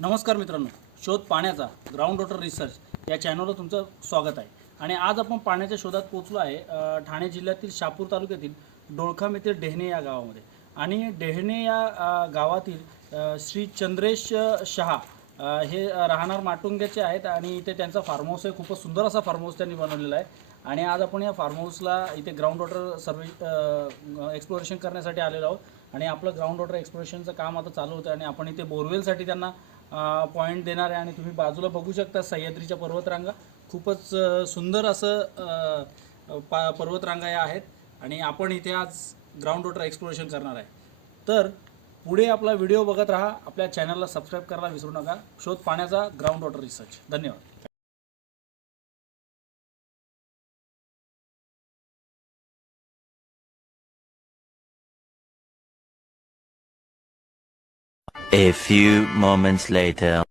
नमस्कार मित्रांनो शोध पाण्याचा ग्राउंड वॉटर रिसर्च या चॅनलवर तुमचं स्वागत आहे. आणि आज आपण पाण्याच्या शोधात पोचलो आहे ठाणे जिल्ह्यातील शापूर तालुक्यातील डोळखाम येथील डेहणे या गावामध्ये. आणि डेहणे या गावातील श्री चंद्रेश शहा हे राहणार माटुंग्याचे आहेत आणि इथे त्यांचा फार्म हाऊस आहे. खूपच सुंदर असा फार्म हाऊस त्यांनी बनवलेला आहे. आणि आज आपण या फार्म हाऊसला इथे ग्राउंड वॉटर सर्वे एक्सप्लोरेशन करण्यासाठी आलेलो आहोत. आणि आपलं ग्राउंड वॉटर एक्सप्लोरेशनचं काम आता चालू होतं आणि आपण इथे बोरवेलसाठी त्यांना पॉईंट देणार आहे आणि तुम्ही बाजूला बघू शकता सह्याद्रीच्या पर्वतरांगा. खूपच सुंदर असं पा पर्वतरांगा या आहेत. आणि आपण इथे आज ग्राउंड वॉटर एक्सप्लोरेशन करणार आहे. तर पुढे आपला व्हिडिओ बघत राहा. आपल्या चॅनलला सबस्क्राईब करायला विसरू नका. शोध पाण्याचा ग्राउंड वॉटर रिसर्च धन्यवाद. A few moments later.